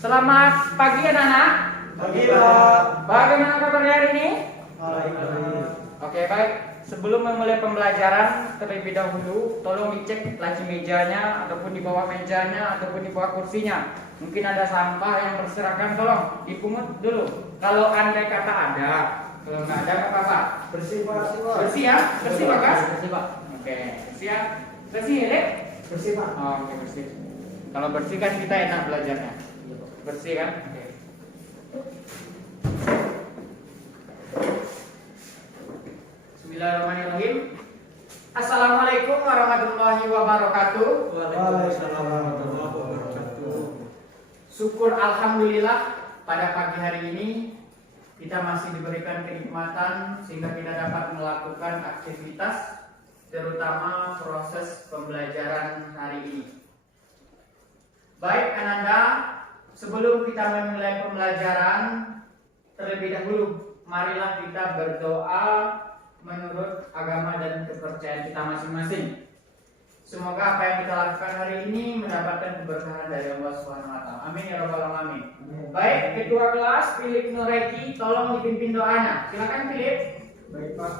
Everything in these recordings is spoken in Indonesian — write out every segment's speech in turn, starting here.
Selamat pagi anak-anak. Pagi, Pak. Bagaimana kabarnya hari ini? Baik. Oke, baik. Sebelum memulai pembelajaran, terlebih dahulu tolong dicek laci mejanya ataupun di bawah mejanya ataupun di bawah kursinya. Mungkin ada sampah yang berserakan, tolong dipungut dulu. Kalau andai kata ada, kalau nggak ada nggak apa-apa. Bersih, Pak. Bersih ya, bersih Pak Kas? Bersih, Pak. Oke, bersih ya. Bersih ya, Dek? Bersih, Pak. Oh, oke, bersih. Kalau bersih kan kita enak belajarnya. Bersih kan? Oke. Bismillahirrahmanirrahim. Assalamualaikum warahmatullahi wabarakatuh. Waalaikumsalam warahmatullahi wabarakatuh. Syukur alhamdulillah pada pagi hari ini kita masih diberikan kenikmatan sehingga kita dapat melakukan aktivitas terutama proses pembelajaran hari ini. Baik Ananda, sebelum kita memulai pembelajaran, terlebih dahulu marilah kita berdoa menurut agama dan kepercayaan kita masing-masing. Semoga apa yang kita lakukan hari ini mendapatkan keberkahan dari Allah SWT. Amin ya rabbal alamin. Baik, ketua kelas Philip Nureki, tolong dipimpin doanya. Silakan Philip. Baik, Pak.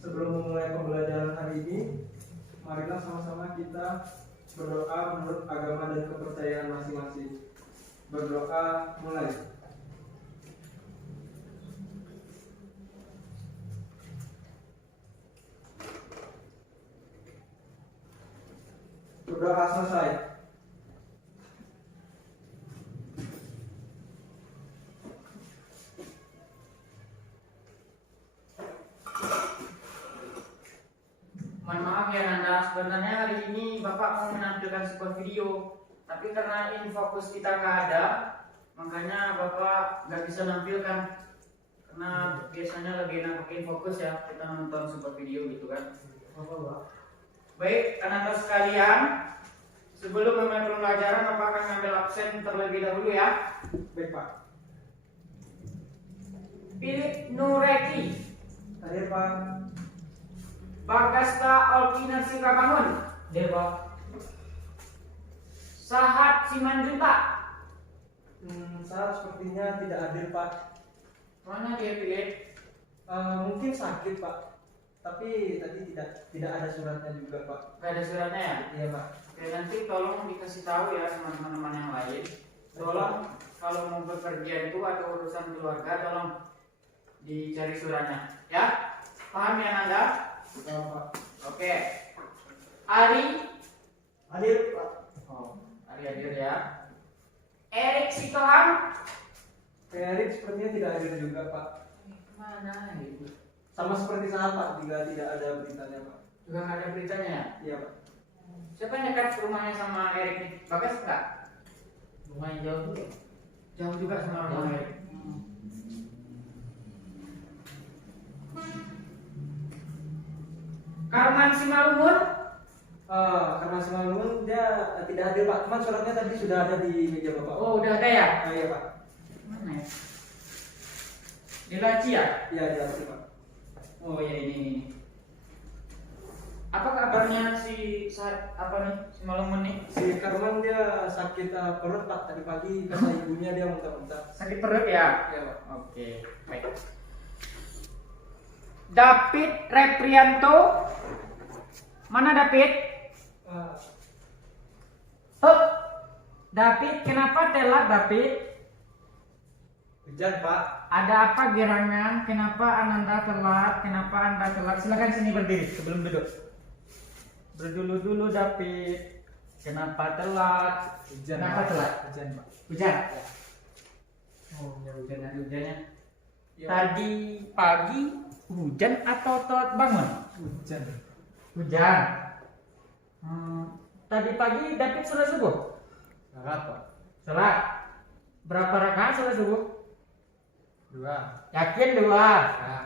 Sebelum memulai pembelajaran hari ini, marilah sama-sama kita berdoa menurut agama dan kepercayaan masing-masing. Berdoa mulai. Berdoa selesai. Mohon maaf ya Nanda, sebenarnya hari ini Bapak mau menampilkan sebuah video, tapi karena ini fokus kita nggak ada, makanya Bapak nggak bisa nampilkan. Karena biasanya lagi nampilin fokus ya, kita nonton sebuah video gitu kan. Apa, Pak? Baik, anak-anak sekalian, sebelum memulai pembelajaran, Bapak akan ngambil absen terlebih dahulu ya. Baik, Pak. Philip Nureki, Hadir, Pak. Bagasta Olkinar Sikabangun, Dewa. Sahat Simanjuntak. Saya sepertinya tidak hadir, Pak. Mana dia Philip? Mungkin sakit, Pak. Tapi tadi tidak ada suratnya juga, Pak. Gak ada suratnya ya? Iya, Pak. Oke, nanti tolong dikasih tahu ya sama teman-teman yang lain. Tolong kalau mau bepergian itu atau urusan keluarga, tolong dicari suratnya. Ya, paham ya Nanda? Ya, Pak. Oke. Ari, Hadir, Pak. oh, Ari hadir ya. Erik Sitohang, Erik sepertinya tidak hadir juga, Pak. mana itu? Sama seperti saya, Pak, jika tidak ada beritanya, Pak. Juga nggak ada beritanya ya? Iya, Pak. Siapa yang dekat rumahnya sama Erik nih? Bagas enggak? Lumayan jauh tuh. Jauh juga sama rumah Erik. Karman Simalungun, Karena semalam dia tidak hadir, Pak. Cuman suratnya tadi sudah ada di meja Bapak. oh udah ada ya? Iya, Pak. Mana ya? Di laci ya? Iya, di atas, Pak. Oh ya ini. Apa kabarnya si apa nih si Malungun nih? Si Karman dia sakit perut, Pak. Tadi pagi kata ibunya dia muntah-muntah. Sakit perut ya? Iya, Pak. Oke, baik. David Reprianto, mana David? Oh, David, kenapa telat David? Hujan, Pak. Ada apa gerangan? Kenapa Ananda telat? Kenapa Anda telat? Silakan sini berdiri sebelum duduk. Berdulu dulu David. Kenapa telat? Hujan. Kenapa Pak. telat? Hujan, Pak. Hujan. Oh, ya hujan ada hujannya. Iya, Tadi pagi hujan atau telat bangun? Hujan. Hujan. Tadi pagi David sholat subuh? Salat, Pak. Sholat. Berapa rakaat sholat subuh? 2. Yakin 2? Ya.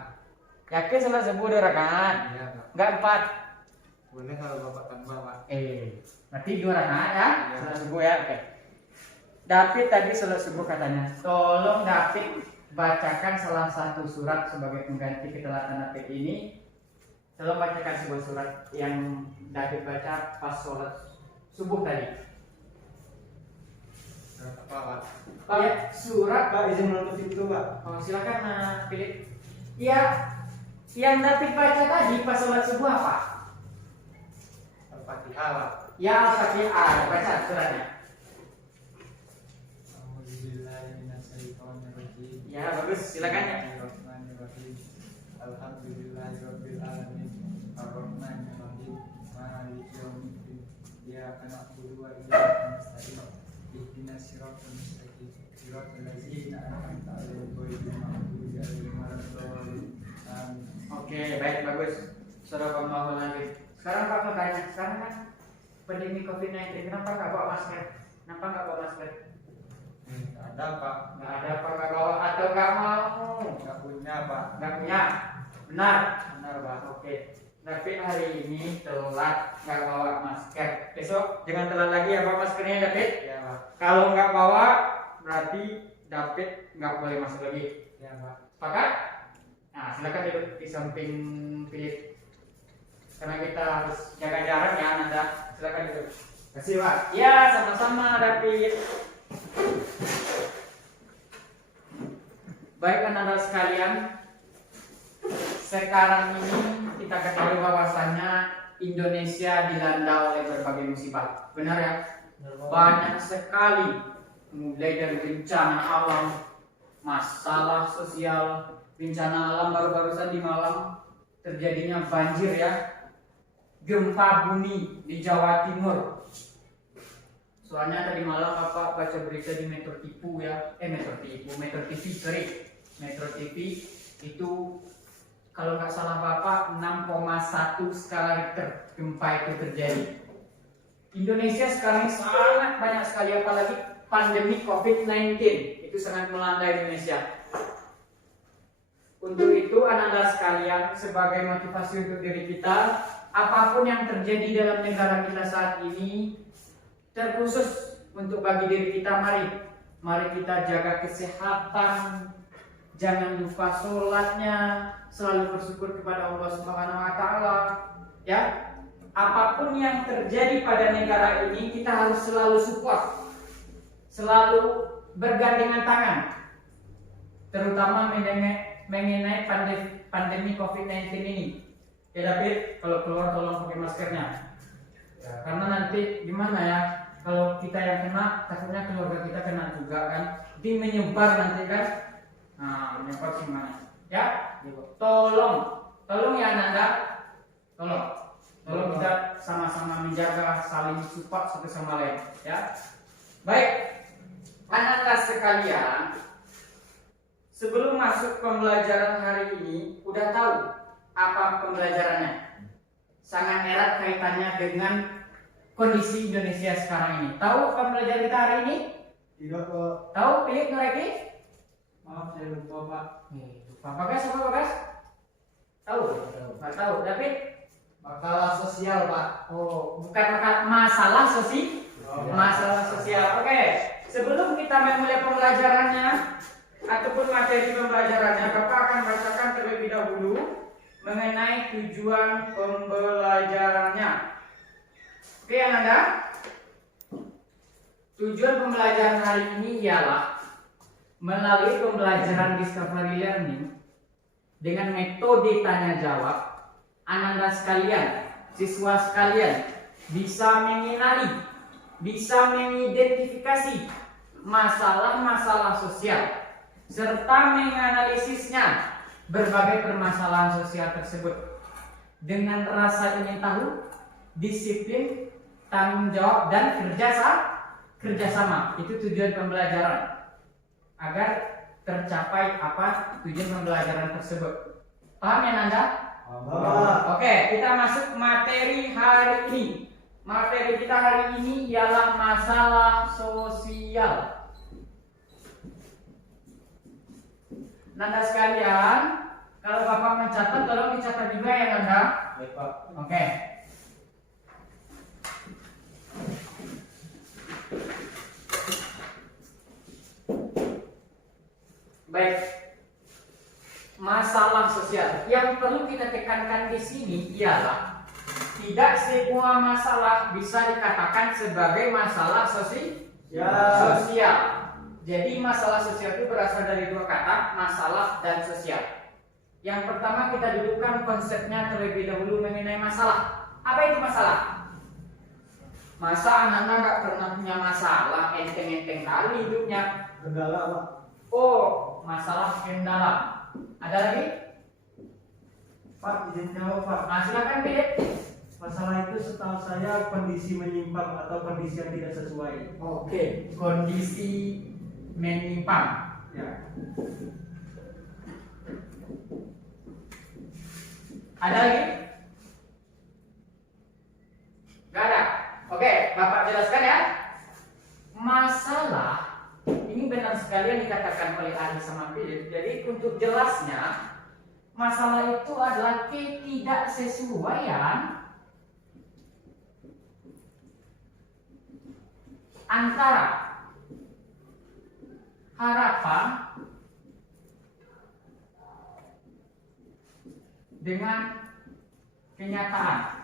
Yakin sholat subuh 2 rakaat? Iya, Pak. Enggak 4? Boleh kalau Bapak tambah, Pak. Berarti 2 rakaat ya? Iya. Sholat subuh ya, oke. David tadi sholat subuh katanya. Tolong David bacakan salah satu surat sebagai pengganti ketelatan David ini. Tolong bacakan sebuah surat yang David baca pas sholat subuh tadi. Apa Pak? Ya, surat. Pak, izin menutup pintu, Pak. Oh, silakan pilih. Ya, yang David baca tadi pas sholat subuh apa? Al-Fatihah Pak. Ya, Al-Fatihah. Baca suratnya. Alhamdulillahirrahmanirrahim. Ya, bagus. Silakan ya. Bismillahirrahmanirrahim. Alhamdulillahirabbil alamin. Arrahmanirrahim. Maliki yaumiddin. Iyyaka na'budu wa iyyaka nasta'in. Ihdinas siratal mustaqim. Siratal ladzina an'amta 'alaihim ghairil maghdubi 'alaihim waladdallin. Amin. Oke, baik, bagus. Sadaqallahu alazim. Sekarang Pak mau tanya, sekarang kan pandemi COVID-19, kenapa nggak bawa masker? Kenapa nggak bawa masker? Nggak ada Pak. Nggak ada Pak, nggak bawa atau nggak mau? Nggak punya Pak. Nggak punya. Benar. Benar Pak. Oke. Tapi hari ini telat nggak bawa masker. Besok jangan telat lagi ya bawa maskernya, David. Ya Pak. Kalau nggak bawa, berarti David nggak boleh masuk lagi. Ya Pak. Sepakat? Nah, silakan duduk di samping Philip. Karena kita harus jaga jarak ya, Anda. Silakan duduk. Terima kasih, Pak. Ya, sama-sama, David. Baik, Anda sekalian. Sekarang ini kita ketahui bahwasannya Indonesia dilanda oleh berbagai musibah. Benar ya? Banyak sekali, mulai dari bencana alam, masalah sosial, bencana alam baru-barusan di Malang terjadinya banjir ya, gempa bumi di Jawa Timur. Soalnya tadi malam Bapak baca berita di Metro TV ya, Metro TV, sorry, Metro TV itu kalau nggak salah Bapak 6,1 skala Richter gempa itu terjadi. Indonesia sekarang ini sangat banyak sekali, apalagi pandemi COVID-19 itu sangat melanda Indonesia. Untuk itu anak-anak sekalian, sebagai motivasi untuk diri kita, apapun yang terjadi dalam negara kita saat ini, terkhusus untuk bagi diri kita, mari kita jaga kesehatan, jangan lupa sholatnya, selalu bersyukur kepada Allah Subhanahu Wa Taala, ya. Apapun yang terjadi pada negara ini, kita harus selalu support, selalu bergandengan tangan, terutama mengenai pandemi COVID-19 ini. Ya David, kalau keluar tolong pakai maskernya. Ya, karena nanti gimana ya, kalau kita yang kena, takutnya keluarga kita kena juga kan. Jadi menyebar nanti kan. Nah, menyebar gimana? Ya, tolong ya Nanda, tolong kita sama-sama menjaga, saling support satu sama lain. Ya, baik, anak-anak sekalian. Sebelum masuk pembelajaran hari ini, udah tahu apa pembelajarannya? Sangat erat kaitannya dengan kondisi Indonesia sekarang ini. Tahu pembelajaran kita hari ini? Tidak, Pak. Tahu, Philip, Noreki? Maaf, saya lupa, Pak. Lupa. Bagas, apa Bagas? Tahu? Nggak tahu. David? Masalah sosial Pak. Oh, bukan masalah masalah sosial. Oke. Sebelum kita memulai pembelajarannya, ataupun materi pembelajarannya, Bapak akan bacakan terlebih dahulu mengenai tujuan pembelajarannya. Oke, Anda? Tujuan pembelajaran hari ini ialah melalui pembelajaran discovery learning dengan metode tanya jawab, Anda sekalian, siswa sekalian bisa mengenali, bisa mengidentifikasi masalah-masalah sosial serta menganalisisnya berbagai permasalahan sosial tersebut dengan rasa ingin tahu, disiplin, tanggung jawab, dan kerjasama. Itu tujuan pembelajaran agar tercapai apa tujuan pembelajaran tersebut. Paham ya Nanda? Oke, kita masuk materi hari ini. Materi kita hari ini ialah masalah sosial. Nanda sekalian, kalau Bapak mencatat, tolong dicatat juga ya Nanda. Baik, Pak. Oke. Baik. Masalah sosial. Yang perlu kita tekankan di sini ialah tidak semua masalah bisa dikatakan sebagai masalah sosial. Jadi masalah sosial itu berasal dari dua kata, masalah dan sosial. Yang pertama kita dudukkan konsepnya terlebih dahulu mengenai masalah. Apa itu masalah? Masa anak-anak nggak pernah punya masalah, enteng-enteng kali hidupnya. Kendala Pak. Oh, masalah kendala. Ada lagi? Pak, izin jawab Pak. Nah, silakan pilih. Masalah itu setahu saya kondisi menyimpang atau kondisi yang tidak sesuai. Oke, kondisi menyimpang. Ya. Ada lagi? Gak ada. Oke, Bapak jelaskan ya. Masalah ini benar sekali yang dikatakan oleh Ali sama Philip. Jadi untuk jelasnya, masalah itu adalah ketidaksesuaian antara harapan dengan kenyataan.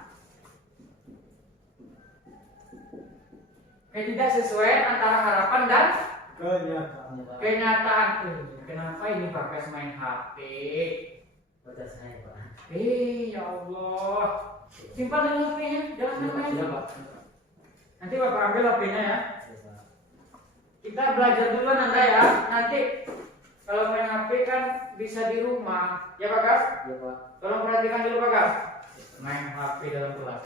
Ketidaksesuaian antara harapan dan kenyataan. Kenapa ini Bagas main HP? Baca saya Pak. Ya Allah. Simpan dulu HP-nya, jangan main. Nanti Bapak ambil HP-nya ya. Kita belajar dulu Anda ya. Nanti kalau main HP kan bisa di rumah. Ya Bagas? Iya Pak. Tolong perhatikan dulu Bagas. Main HP dalam kelas.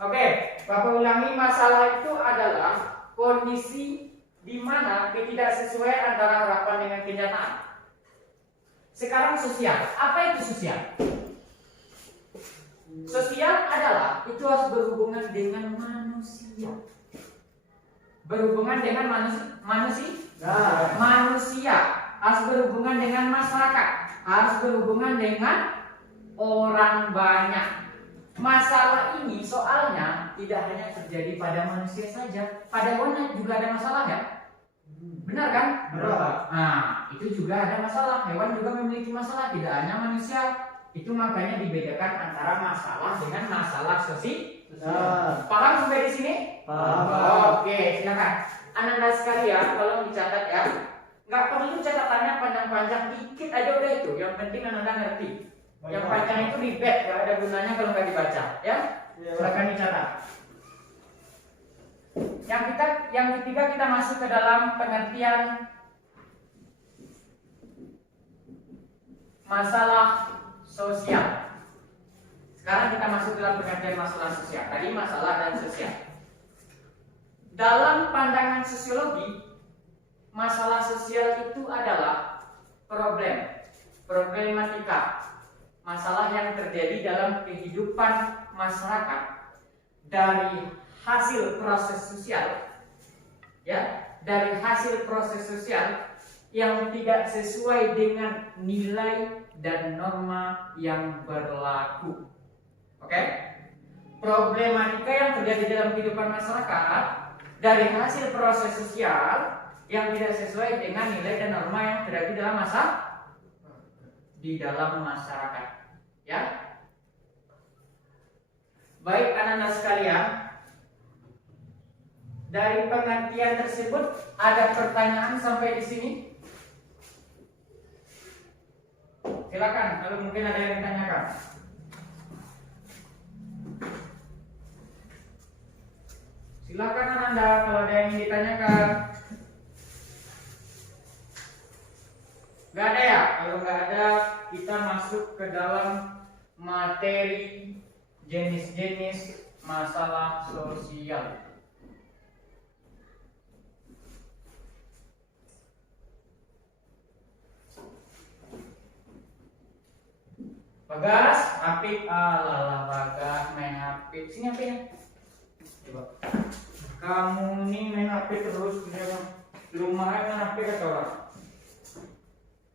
Oke, Bapak ulangi, masalah itu adalah kondisi di mana ketidaksesuaian antara harapan dengan kenyataan. Sekarang sosial. Apa itu sosial? Sosial adalah itu harus berhubungan dengan manusia. Berhubungan dengan manusia harus berhubungan dengan masyarakat, harus berhubungan dengan orang banyak. Masalah ini soalnya tidak hanya terjadi pada manusia saja, pada hewan juga ada masalah ya. Benar kan? Benar. Nah, itu juga ada masalah. Hewan juga memiliki masalah, tidak hanya manusia. Itu makanya dibedakan antara masalah dengan masalah sosial. Paham sampai di sini? Paham. Oke, silakan. Anak-anak sekalian, tolong dicatat ya. Nggak perlu catatannya panjang-panjang, dikit aja udah itu. Yang penting anak-anak ngerti. Yang panjang itu ribet, nggak ada gunanya kalau nggak dibaca, ya. Silakan dicatat. Yang ketiga kita masuk ke dalam pengertian masalah sosial. Sekarang kita masuk dalam pengertian masalah sosial. Tadi masalah dan sosial. Dalam pandangan sosiologi, masalah sosial itu adalah problematika, masalah yang terjadi dalam kehidupan masyarakat dari hasil proses sosial, ya, dari hasil proses sosial yang tidak sesuai dengan nilai dan norma yang berlaku. Oke? Problematika yang terjadi dalam kehidupan masyarakat dari hasil proses sosial yang tidak sesuai dengan nilai dan norma yang terjadi dalam masyarakat. Ya. Baik anak-anak sekalian, dari pengertian tersebut ada pertanyaan sampai di sini? Silakan, kalau mungkin ada yang ditanyakan. Silakan Anda kalau ada yang ditanyakan. Gak ada ya? Kalau gak ada, kita masuk ke dalam materi jenis-jenis masalah sosial. Bagas, Apik, alah Bagas main HP. Sini HP-nya. Coba. Kamu nih main HP terus, di rumah main HP kata orang.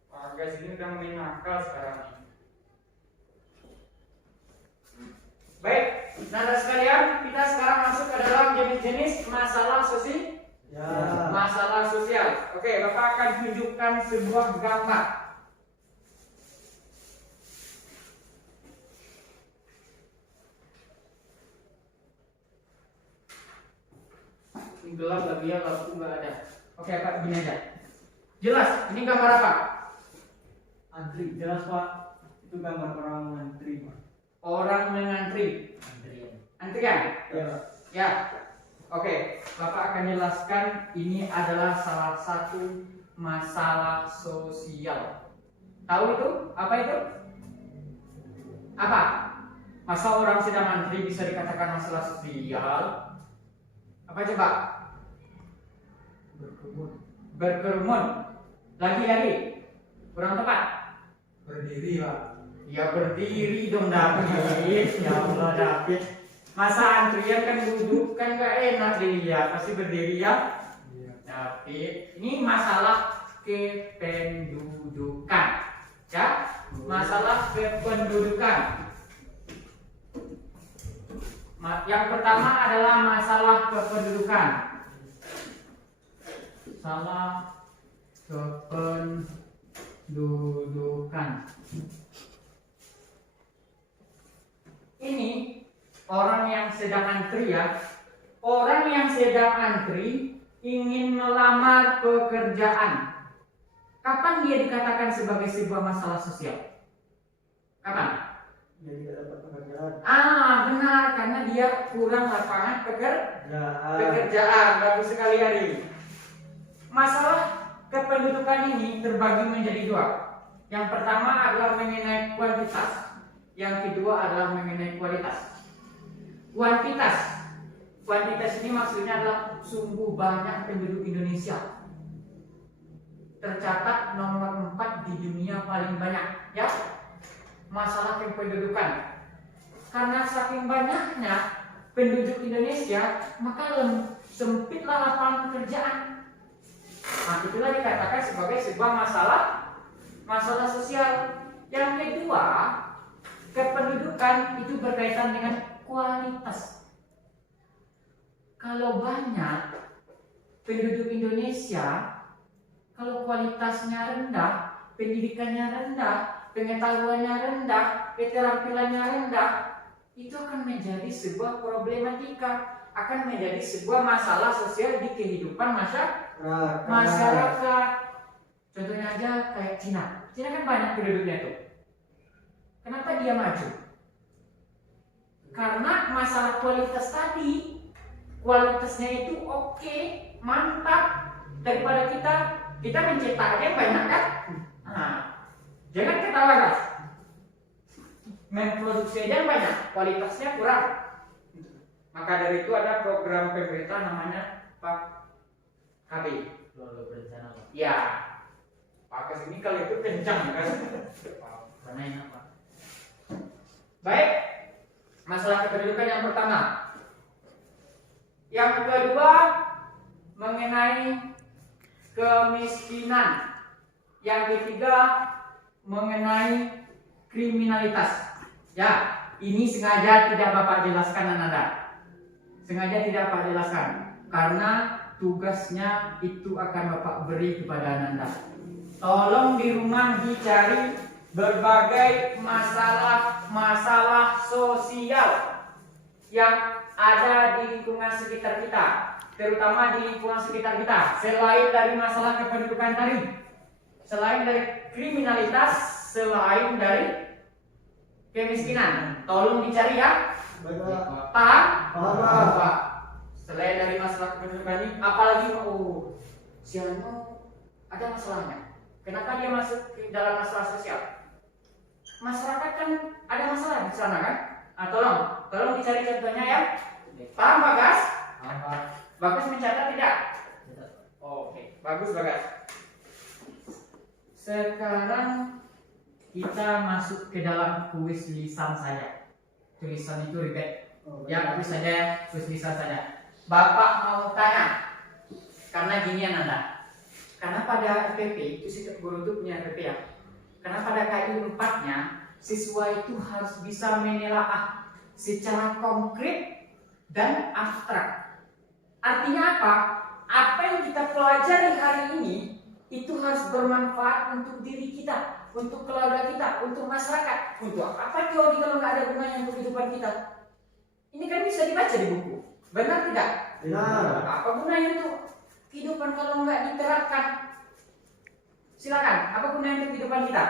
Bagas ini udah main nakal sekarang. Baik, saudara sekalian, kita sekarang masuk ke dalam jenis-jenis masalah sosial. Ya. Masalah sosial. Oke, Bapak akan tunjukkan sebuah gambar. Ini gelap lagi ya, lampu nggak ada. Oke Pak, gini aja. Jelas, ini gambar apa? Antri, jelas Pak. Itu gambar orang mengantri Pak. Orang mengantri. Antrian. Antrian? Ya Pak. Ya. Oke, Bapak akan jelaskan ini adalah salah satu masalah sosial. Tahu itu? Apa itu? Apa? Masa orang sedang antri bisa dikatakan masalah sosial? Apa coba? Berkerumun. Berkerumun. Lagi-lagi. Kurang tepat. Berdiri Pak. Ya berdiri dong David. Ya Allah David. Masa antrian kan duduk kan gak enak dilihat. Pasti berdiri ya. Iya. David. Ini masalah kependudukan. Ya. Masalah kependudukan. Yang pertama adalah masalah kependudukan. Masalah kependudukan. Ini orang yang sedang antri ya. Orang yang sedang antri ingin melamar pekerjaan. Kapan dia dikatakan sebagai sebuah masalah sosial? Kapan? Dia tidak dapat pekerjaan. Benar, karena dia kurang lapangan Ya. pekerjaan. Bagus sekali Ari. Masalah kependudukan ini terbagi menjadi dua. Yang pertama adalah mengenai kuantitas, yang kedua adalah mengenai kualitas. Kuantitas ini maksudnya adalah sungguh banyak penduduk Indonesia. Tercatat nomor 4 di dunia paling banyak, ya. Masalah kependudukan. Karena saking banyaknya penduduk Indonesia, maka sempitlah lapangan pekerjaan. Nah, itulah dikatakan sebagai sebuah masalah sosial. Yang kedua, kependudukan itu berkaitan dengan kualitas. Kalau banyak penduduk Indonesia, kalau kualitasnya rendah, pendidikannya rendah, pengetahuannya rendah, keterampilannya rendah, itu akan menjadi sebuah problematika, akan menjadi sebuah masalah sosial di kehidupan masyarakat. Contohnya aja kayak Cina. Cina kan banyak penduduknya tuh. Kenapa dia maju? Karena masalah kualitas tadi. Kualitasnya itu oke, mantap. Daripada kita mencetak aja banyak kan? Nah, jangan ketawa guys. Memproduksi aja banyak, kualitasnya kurang. Maka dari itu ada program pemerintah namanya Pak KB. Lalu berencana Pak. Ya, Pak kesini kalau itu kencang kan? Karena enak Pak. Baik, masalah kependudukan yang pertama. Yang kedua mengenai kemiskinan. Yang ketiga mengenai kriminalitas. Ya, ini sengaja tidak Bapak jelaskan Anda. Sengaja tidak Bapak jelaskan karena tugasnya itu akan Bapak beri kepada Anda. Tolong di rumah dicari berbagai masalah sosial yang ada di lingkungan sekitar kita, terutama di lingkungan sekitar kita. Selain dari masalah kependudukan tadi, selain dari kriminalitas, selain dari kemiskinan, tolong dicari ya. Baik Pak. Paham? Paham, Pak. Selain dari masalah kependudukan ini, apalagi si Anu ada masalahnya. Kenapa dia masuk ke dalam masalah sosial? Masyarakat kan ada masalah di sana kan? Tolong dicari contohnya ya. Paham Bagas? Bagus mencatat tidak? Oke, bagus Bagas. Sekarang kita masuk ke dalam kuis lisan saja. Tulisan itu ribet. Ya, kuis saja, kuis lisan saja. Bapak mau tanya, karena ginian Anda. Karena pada FPP itu setiap guru itu punya FPP ya. Karena pada KI 4-nya siswa itu harus bisa menelaah secara konkret dan abstrak. Artinya apa? Apa yang kita pelajari hari ini itu harus bermanfaat untuk diri kita, untuk keluarga kita, untuk masyarakat. Untuk apa teori kalau nggak ada gunanya untuk kehidupan kita? Ini kan bisa dibaca di buku. Benar tidak? Benar. Apa gunanya untuk kehidupan kalau nggak diterapkan? Silakan, apa gunanya untuk kehidupan kita?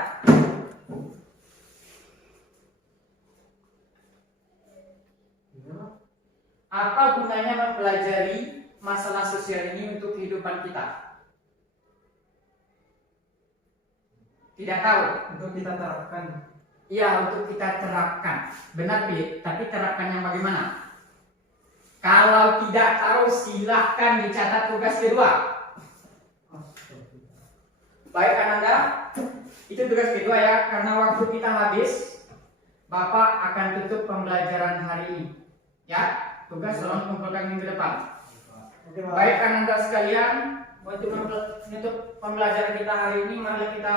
Apa gunanya mempelajari masalah sosial ini untuk kehidupan kita? Tidak tahu. Untuk kita terapkan. Iya, untuk kita terapkan. Benar, Pi. Tapi terapkan yang bagaimana? Kalau tidak tahu, silahkan dicatat tugas kedua. Baik, Ananda. Itu tugas kedua ya. Karena waktu kita habis, Bapak akan tutup pembelajaran hari ini. Ya, tugas tolong kumpulkan minggu depan. Oke, Pak. Baik, Ananda sekalian. Untuk menutup pembelajaran kita hari ini, mari kita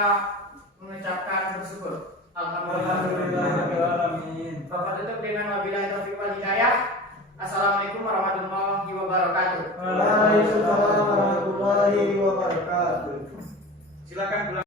mengucapkan bersyukur. Alhamdulillahirrahmanirrahim. Bapak tutup dengan wabillahi taufiq wal hidayah. Assalamualaikum warahmatullahi wabarakatuh. Waalaikumsalam warahmatullahi wabarakatuh. Silakan pulang.